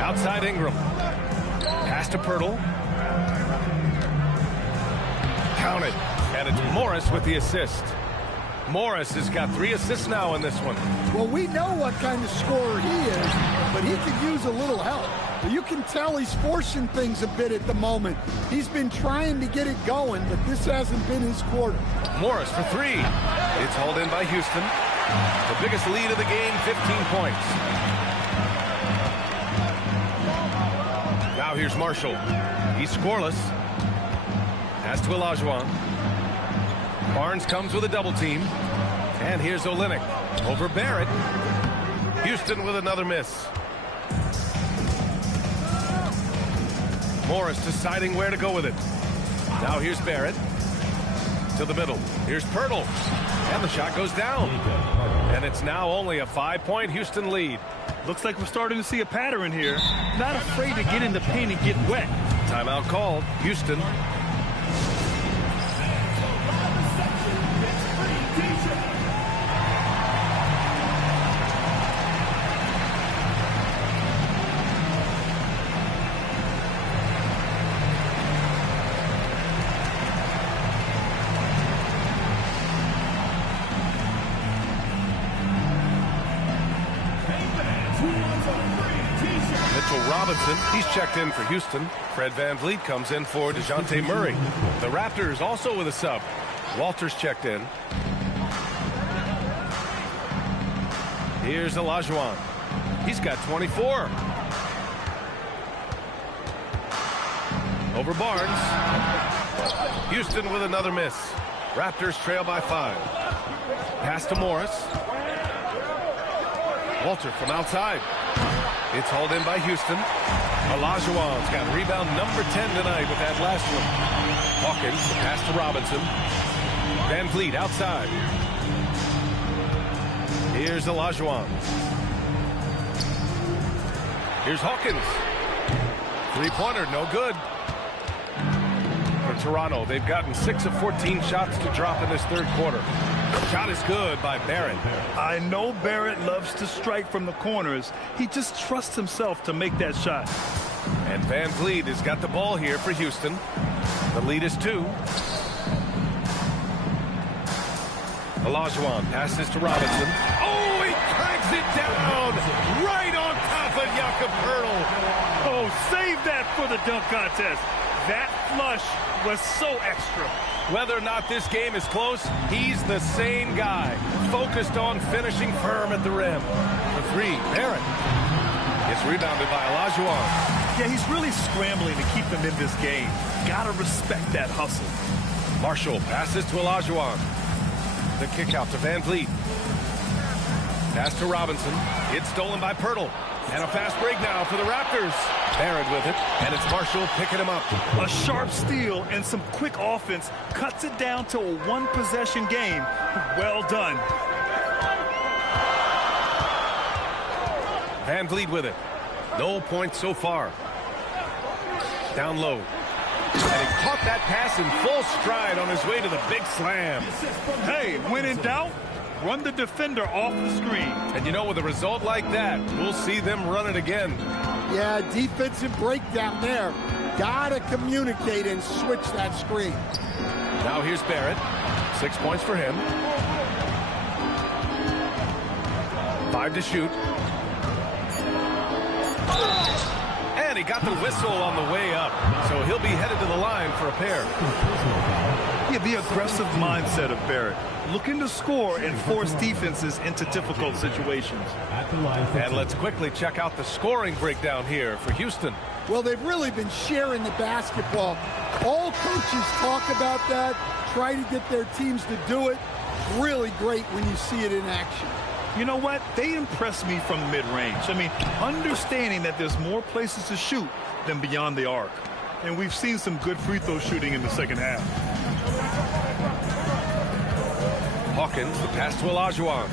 Outside Ingram. Pass to Poetal. Counted. And it's Morris with the assist. Morris has got 3 assists now in this one. Well, we know what kind of scorer he is, but he could use a little help. You can tell he's forcing things a bit at the moment. He's been trying to get it going, but this hasn't been his quarter. Morris for 3. It's hauled in by Houston. The biggest lead of the game, 15 points. Now here's Marshall. He's scoreless. Pass to Olajuwon. Barnes comes with a double team. And here's Olynyk over Barrett. Houston with another miss. Morris deciding where to go with it. Now here's Barrett. To the middle. Here's Poetal. And the shot goes down. And it's now only a 5-point Houston lead. Looks like we're starting to see a pattern here. Not afraid to get in the paint and get wet. Timeout called. Houston. Robinson, he's checked in for Houston. Fred VanVleet comes in for DeJounte Murray. The Raptors also with a sub. Walters checked in. Here's Olajuwon. He's got 24. Over Barnes. Houston with another miss. Raptors trail by 5. Pass to Morris. Walter from outside. It's hauled in by Houston. Olajuwon's got rebound number 10 tonight with that last one. Hawkins, the pass to Robinson. VanVleet outside. Here's Olajuwon. Here's Hawkins. 3-pointer, no good. For Toronto, they've gotten 6 of 14 shots to drop in this third quarter. Shot is good by Barrett. I know Barrett loves to strike from the corners. He just trusts himself to make that shot. And VanVleet has got the ball here for Houston. The lead is 2. Olajuwon passes to Robinson. Oh, he cranks it down right on top of Yaakov Poetal. Oh, save that for the dunk contest. That flush was so extra. Whether or not this game is close, he's the same guy, focused on finishing firm at the rim. For 3, Barrett. It's rebounded by Olajuwon. Yeah, he's really scrambling to keep them in this game. Gotta respect that hustle. Marshall passes to Olajuwon. The kick out to VanVleet. Pass to Robinson. It's stolen by Poetal. And a fast break now for the Raptors. Barrett with it, and it's Marshall picking him up. A sharp steal and some quick offense cuts it down to a one-possession game. Well done. VanVleet with it. No points so far. Down low. And he caught that pass in full stride on his way to the big slam. Hey, when in doubt, run the defender off the screen. And you know, with a result like that, we'll see them run it again. Yeah, defensive breakdown there. Gotta communicate and switch that screen. Now here's Barrett. 6 points for him. 5 to shoot. And he got the whistle on the way up, so he'll be headed to the line for a pair. Yeah, the aggressive mindset of Barrett. Looking to score and force defenses into difficult situations. And let's quickly check out the scoring breakdown here for Houston. Well, they've really been sharing the basketball. All coaches talk about that, try to get their teams to do it. Really great when you see it in action. You know what? They impress me from mid-range. I mean, understanding that there's more places to shoot than beyond the arc. And we've seen some good free throw shooting in the second half. Hawkins, the pass to Olajuwon.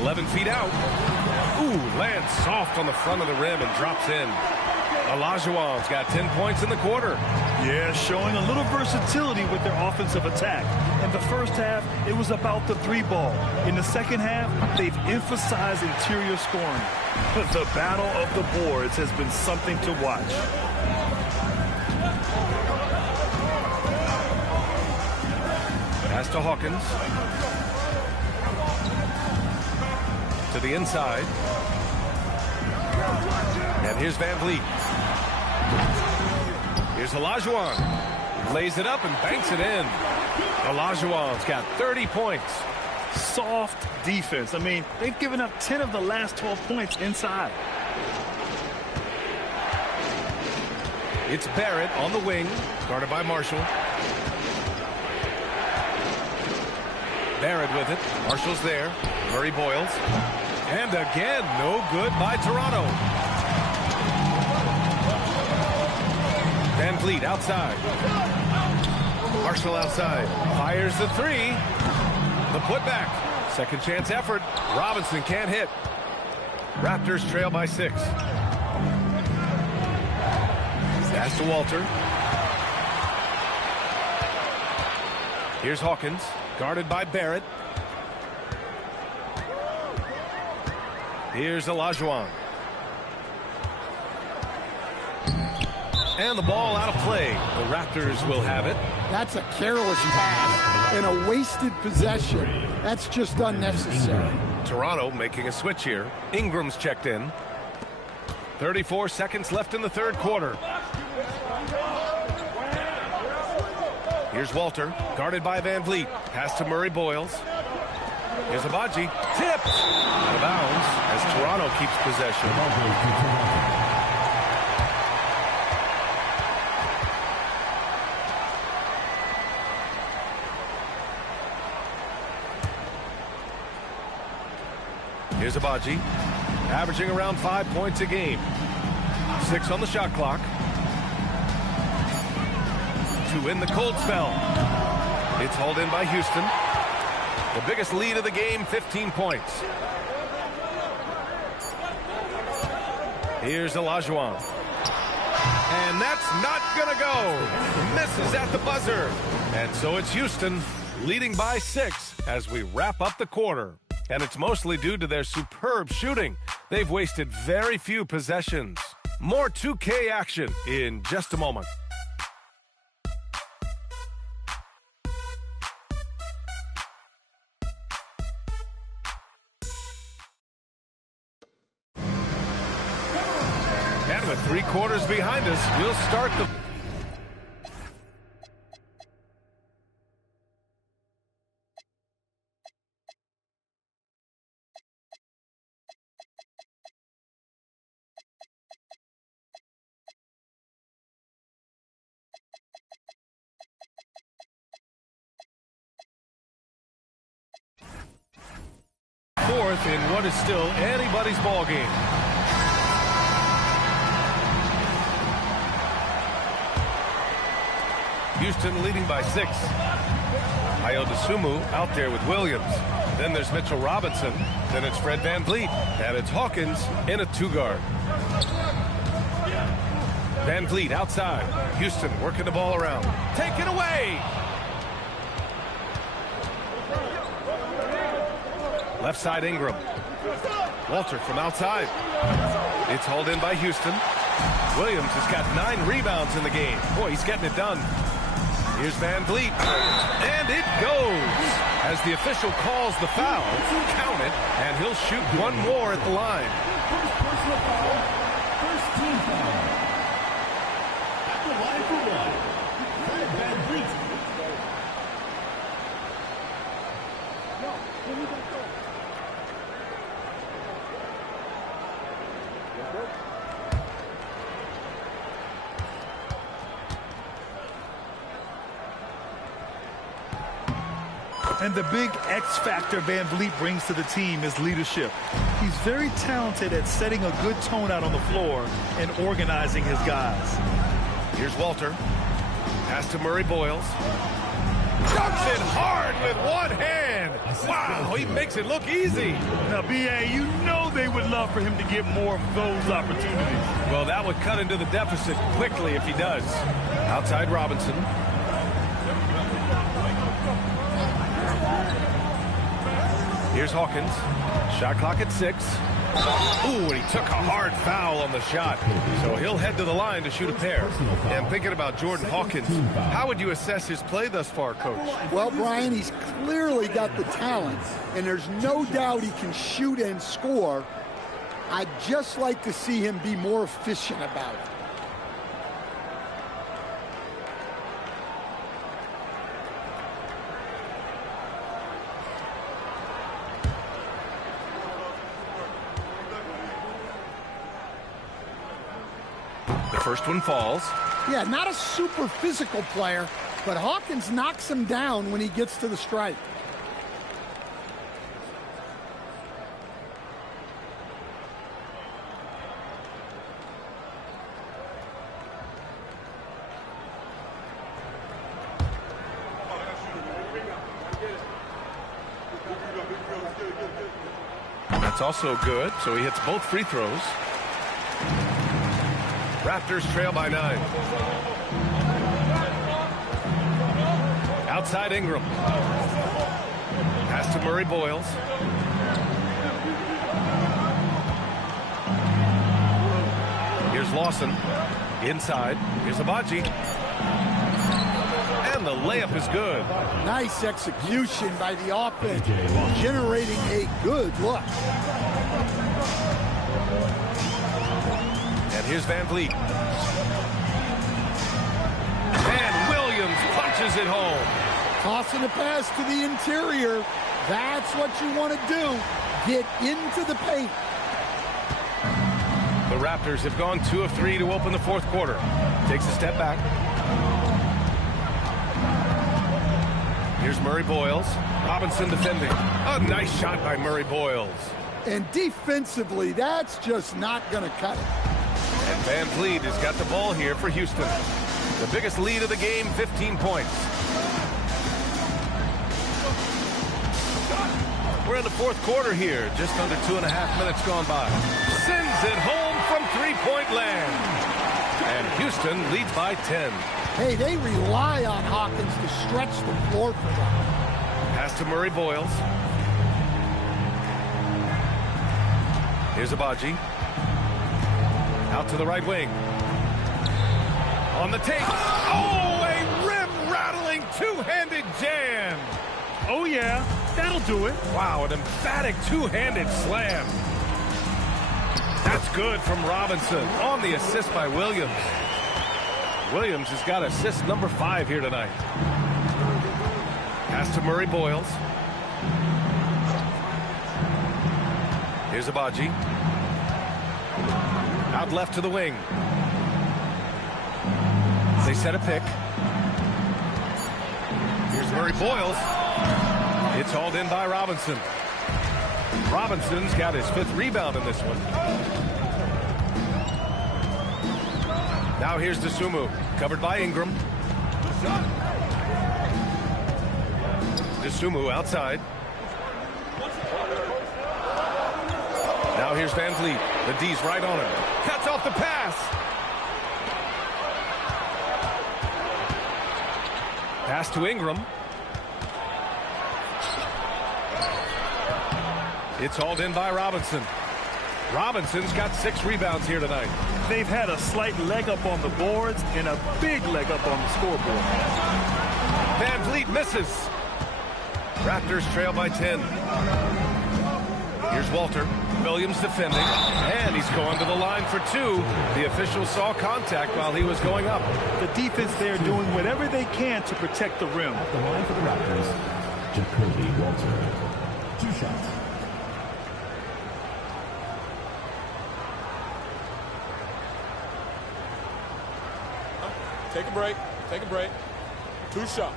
"11 feet out. Ooh, lands soft on the front of the rim and drops in. Olajuwon's got 10 points in the quarter. Yeah, showing a little versatility with their offensive attack. In the first half, it was about the three ball. In the second half, they've emphasized interior scoring. But the battle of the boards has been something to watch. Pass to Hawkins. To the inside. And here's Van Vliet. Here's Olajuwon. Lays it up and banks it in. Olajuwon's got 30 points. Soft defense. I mean, they've given up 10 of the last 12 points inside. It's Barrett on the wing, guarded by Marshall. Barrett with it. Marshall's there. Murray Boyles. And again, no good by Toronto. Van Vliet outside. Marshall outside. Fires the three. The putback. Second chance effort. Robinson can't hit. Raptors trail by 6. Pass to Walter. Here's Hawkins, guarded by Barrett. Here's Olajuwon. And the ball out of play. The Raptors will have it. That's a careless pass and a wasted possession. That's just unnecessary. Toronto making a switch here. Ingram's checked in. 34 seconds left in the third quarter. Here's Walter, guarded by Van Vliet. Pass to Murray Boyles. Here's Abaji. Tipped. Out of bounds as Toronto keeps possession. Here's Abaji, averaging around 5 points a game. 6 on the shot clock. 2 in the cold spell. It's hauled in by Houston. The biggest lead of the game, 15 points. Here's Olajuwon. And that's not gonna go. Misses at the buzzer. And so it's Houston leading by 6 as we wrap up the quarter. And it's mostly due to their superb shooting. They've wasted very few possessions. More 2K action in just a moment. And with 3 quarters behind us, we'll start the... fourth in what is still anybody's ball game. Houston leading by 6. Ayo Dosunmu out there with Williams. Then there's Mitchell Robinson. Then it's Fred Van Vliet. And it's Hawkins in a 2-guard. Van Vliet outside. Houston working the ball around. Take it away! Left side Ingram. Walter from outside. It's hauled in by Houston. Williams has got 9 rebounds in the game. Boy, he's getting it done. Here's Van Vliet. And it goes. As the official calls the foul, count it, and he'll shoot 1 more at the line. First personal foul. First team foul. At the line for one. Fred VanVleet. And the big X factor VanVleet brings to the team is leadership. He's very talented at setting a good tone out on the floor and organizing his guys. Here's Walter. Pass to Murray Boyles. Dunks it hard with one hand. Wow, he makes it look easy. Now, B.A., you know they would love for him to get more of those opportunities. Well, that would cut into the deficit quickly if he does. Outside Robinson. Here's Hawkins. Shot clock at 6. Ooh, and he took a hard foul on the shot. So he'll head to the line to shoot a pair. And thinking about Jordan Hawkins, how would you assess his play thus far, Coach? Well, Brian, he's clearly got the talent, and there's no doubt he can shoot and score. I'd just like to see him be more efficient about it. First one falls. Yeah, not a super physical player, but Hawkins knocks him down when he gets to the strike. That's also good, so he hits both free throws. Raptors trail by 9. Outside Ingram. Pass to Murray Boyles. Here's Lawson. Inside. Here's Abaji. And the layup is good. Nice execution by the offense, generating a good look. And here's VanVleet. And Williams punches it home. Tossing a pass to the interior. That's what you want to do. Get into the paint. The Raptors have gone 2 of 3 to open the fourth quarter. Takes a step back. Here's Murray Boyles. Robinson defending. A nice shot by Murray Boyles. And defensively, that's just not going to cut it. And VanVleet has got the ball here for Houston. The biggest lead of the game, 15 points. We're in the fourth quarter here. Just under 2.5 minutes gone by. Sends it home from three-point land. And Houston leads by 10. Hey, they rely on Hawkins to stretch the floor for them. Pass to Murray Boyles. Here's Abaji. Out to the right wing. On the take. Oh, a rim-rattling two-handed jam. Oh, yeah, that'll do it. Wow, an emphatic two-handed slam. That's good from Robinson on the assist by Williams. Williams has got assist number 5 here tonight. Pass to Murray Boyles. Here's Abaji. Out left to the wing. They set a pick. Here's Murray Boyles. It's hauled in by Robinson. Robinson's got his 5th rebound in this one. Now here's Dosunmu, covered by Ingram. Dosunmu outside. Now here's VanVleet. The D's right on him. Cuts off the pass. Pass to Ingram. It's hauled in by Robinson. Robinson's got 6 rebounds here tonight. They've had a slight leg up on the boards and a big leg up on the scoreboard. VanVleet misses. Raptors trail by 10. Here's Walter. Williams defending, and he's going to the line for two. The official saw contact while he was going up. The defense there doing whatever they can to protect the rim. At the line for the Raptors, Yaakov Poetal. 2 shots. Take a break. Take a break. 2 shots.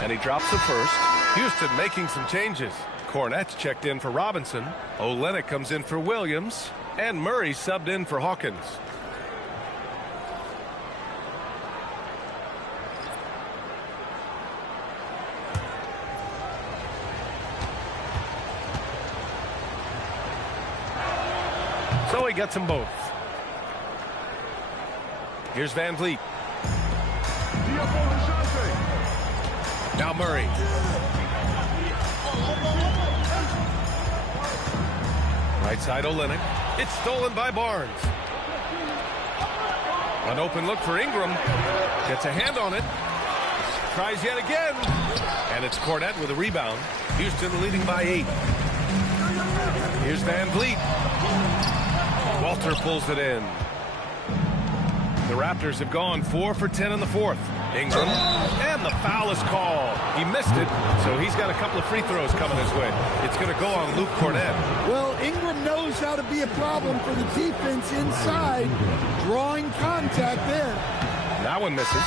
And he drops the first. Houston making some changes. Cornette's checked in for Robinson. Olenek comes in for Williams. And Murray subbed in for Hawkins. So he gets them both. Here's Van Vliet. Now Murray. Right side Olenek. It's stolen by Barnes. An open look for Ingram. Gets a hand on it. Tries yet again. And it's Cornette with a rebound. Houston leading by 8. Here's Van Vliet. Walter pulls it in. The Raptors have gone 4 for 10 in the fourth. Ingram, and the foul is called. He missed it, so he's got a couple of free throws coming his way. It's going to go on Luke Cornette. Well, Ingram knows how to be a problem for the defense inside. Drawing contact there. That one misses.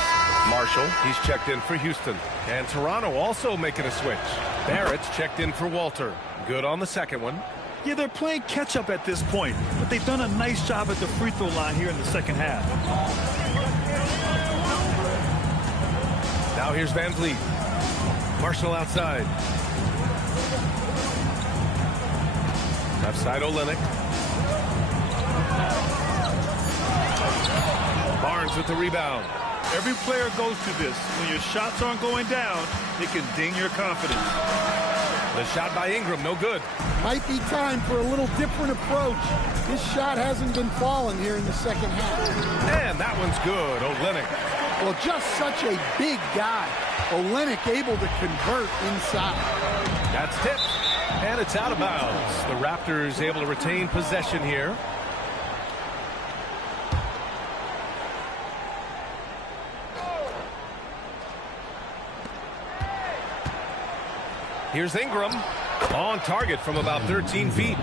Marshall, he's checked in for Houston. And Toronto also making a switch. Barrett's checked in for Walter. Good on the second one. Yeah, they're playing catch-up at this point, but they've done a nice job at the free throw line here in the second half. Now here's Van Vliet. Marshall outside. Left side Olenek. Barnes with the rebound. Every player goes through this. When your shots aren't going down, it can ding your confidence. The shot by Ingram, no good. Might be time for a little different approach. This shot hasn't been falling here in the second half. And that one's good. Olenek. Well, just such a big guy. Olenek able to convert inside. That's tipped. And it's out of bounds. The Raptors able to retain possession here. Here's Ingram. On target from about 13 feet.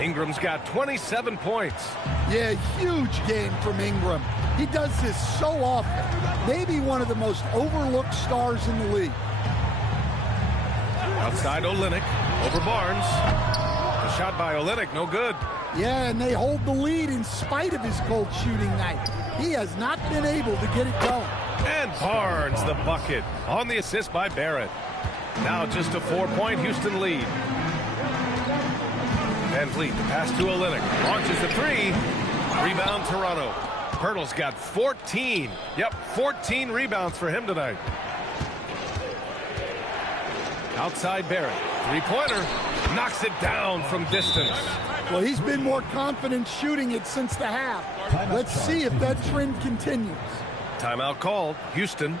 Ingram's got 27 points. Yeah, huge game from Ingram. He does this so often. Maybe one of the most overlooked stars in the league. Outside Olenek. Over Barnes. The shot by Olenek, no good. Yeah, and they hold the lead in spite of his cold shooting night. He has not been able to get it going. And Barnes, the bucket. On the assist by Barrett. Now just a 4-point Houston lead. Van Vliet, the pass to Olenek. Launches a 3. Rebound Toronto. Poetal's got 14. Yep, 14 rebounds for him tonight. Outside Barrett. 3-pointer. Knocks it down from distance. Well, he's been more confident shooting it since the half. Let's see if that trend continues. Timeout called. Houston.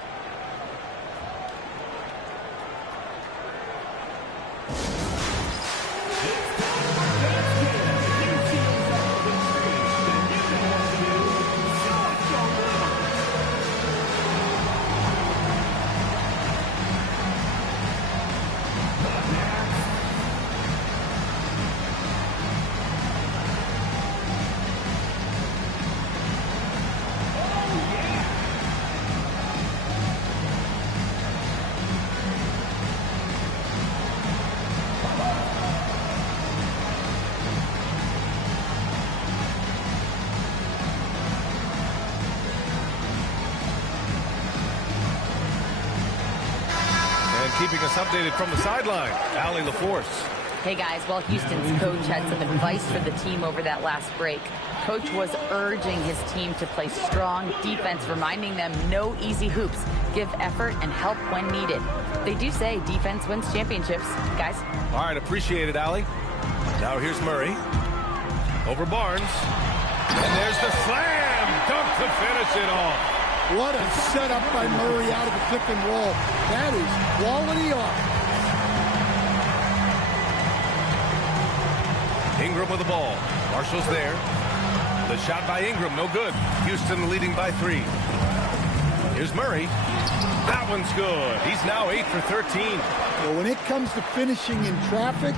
Keeping us updated from the sideline, Allie LaForce. Hey guys, well, Houston's coach had some advice for the team over that last break. Coach was urging his team to play strong defense, reminding them no easy hoops, give effort and help when needed. They do say defense wins championships, guys. All right, appreciate it, Allie. Now here's Murray. Over Barnes. And there's the slam dunk to finish it off. What a setup by Murray out of the pick and roll. That is quality offense. Ingram with the ball. Marshall's there. The shot by Ingram, no good. Houston leading by 3. Here's Murray. That one's good. He's now 8 for 13. Well, when it comes to finishing in traffic,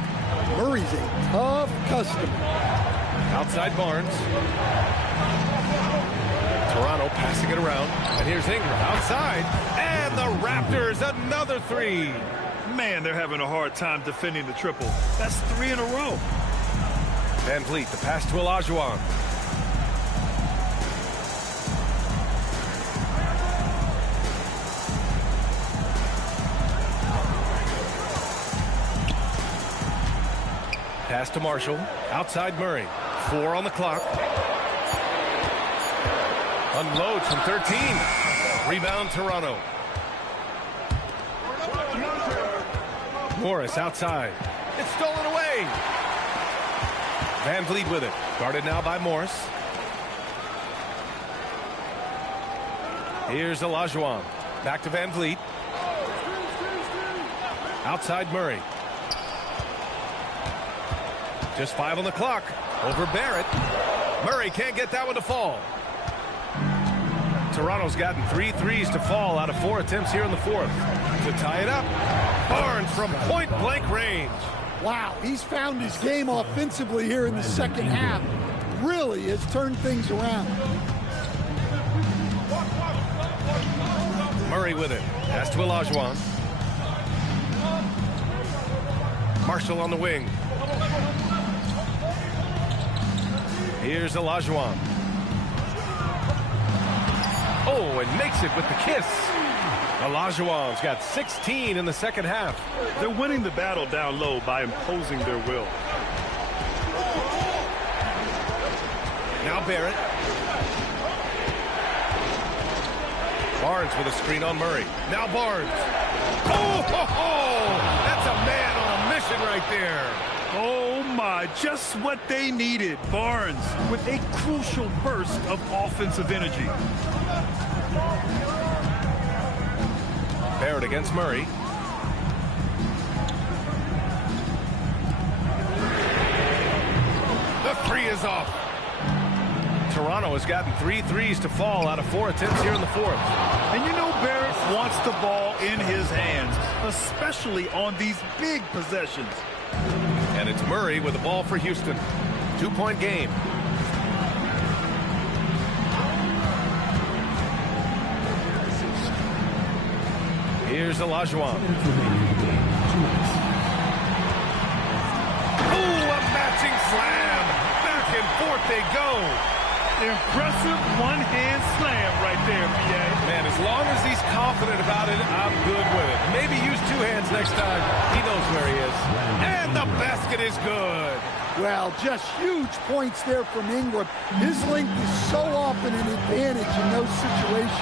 Murray's a tough customer. Outside Barnes. Toronto passing it around. And here's Ingram outside. And the Raptors, another 3. Man, they're having a hard time defending the triple. That's 3 in a row. Van Vliet, the pass to Olajuwon. Pass to Marshall. Outside Murray. 4 on the clock. Unloads from 13. Rebound Toronto. Morris outside. It's stolen away. Van Vliet with it. Guarded now by Morris. Here's Olajuwon. Back to Van Vliet. Outside Murray. Just 5 on the clock. Over Barrett. Murray can't get that one to fall. Toronto's gotten 3 threes to fall out of 4 attempts here in the 4th. To tie it up. Barnes from point-blank range. Wow, he's found his game offensively here in the second half. Really has turned things around. Murray with it. Pass to Olajuwon. Marshall on the wing. Here's Olajuwon. Oh, and makes it with the kiss. Olajuwon's got 16 in the second half. They're winning the battle down low by imposing their will. Now Barrett. Barnes with a screen on Murray. Now Barnes. Oh, ho, ho! That's a man on a mission right there. Oh my, just what they needed. Barnes with a crucial burst of offensive energy. Barrett against Murray. The 3 is off. Toronto has gotten 3 threes to fall out of 4 attempts here in the 4th. And you know Barrett wants the ball in his hands, especially on these big possessions. And it's Murray with the ball for Houston. 2-point game. Here's Olajuwon. Ooh, a matching slam. Back and forth they go. Impressive one-hand slam right there, PA. Man, as long as he's confident about it, I'm good with it. Maybe use 2 hands next time. He knows where he is. And the basket is good. Well, just huge points there from Ingram. His length is so often an advantage in those situations.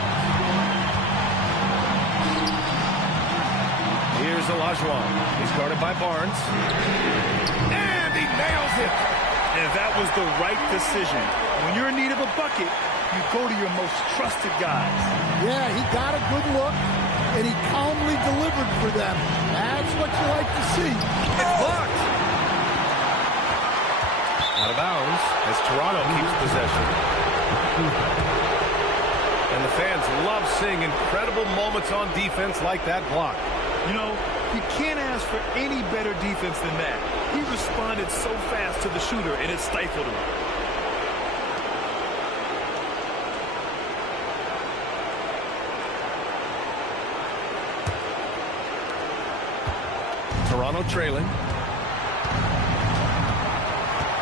Here's Olajuwon. He's guarded by Barnes. And he nails it. And that was the right decision. When you're in need of a bucket, you go to your most trusted guys. Yeah, he got a good look, and he calmly delivered for them. That's what you like to see. It's blocked. Out of bounds as Toronto keeps possession. And the fans love seeing incredible moments on defense like that block. You know, you can't ask for any better defense than that. He responded so fast to the shooter, and it stifled him. Toronto trailing.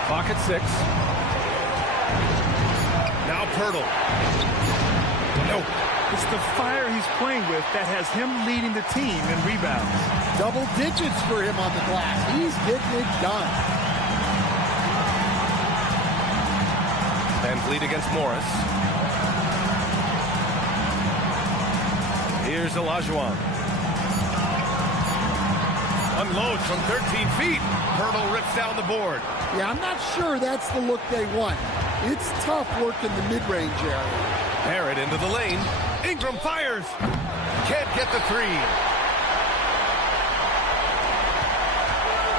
Clock at 6. Now Poetal. No. It's the fire he's playing with that has him leading the team in rebounds. Double digits for him on the glass. He's getting it done. Van Vliet against Morris. Here's Olajuwon. Unloads from 13 feet. Poetal rips down the board. Yeah, I'm not sure that's the look they want. It's tough work in the mid-range area. Barrett into the lane. Ingram fires. Can't get the three.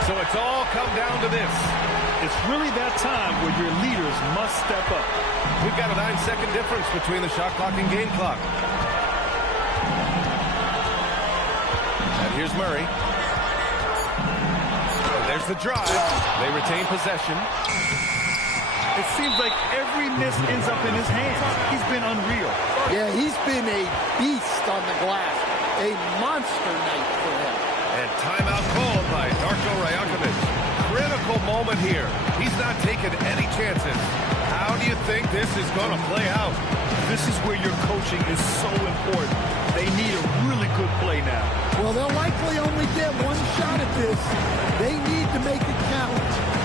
So it's all come down to this. It's really that time where your leaders must step up. We've got a 9-second difference between the shot clock and game clock. And here's Murray. And there's the drive. They retain possession. It seems like every miss ends up in his hands. He's been unreal. Yeah, he's been a beast on the glass. A monster night for him. And timeout called by Darko Rajakovic. Critical moment here. He's not taking any chances. How do you think this is going to play out? This is where your coaching is so important. They need a really good play now. Well, they'll likely only get one shot at this. They need to make it count.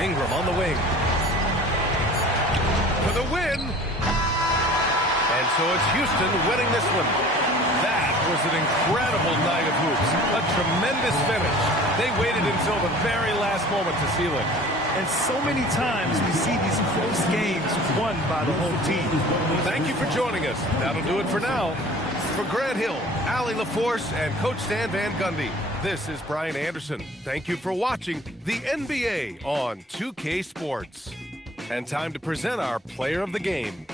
Ingram on the wing. For the win. And so it's Houston winning this one. That was an incredible night of hoops. A tremendous finish. They waited until the very last moment to seal it. And so many times we see these close games won by the home team. Thank you for joining us. That'll do it for now. For Grant Hill, Allie LaForce, and Coach Stan Van Gundy, this is Brian Anderson. Thank you for watching the NBA on 2K Sports. And time to present our player of the game.